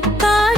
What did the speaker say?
ஓம்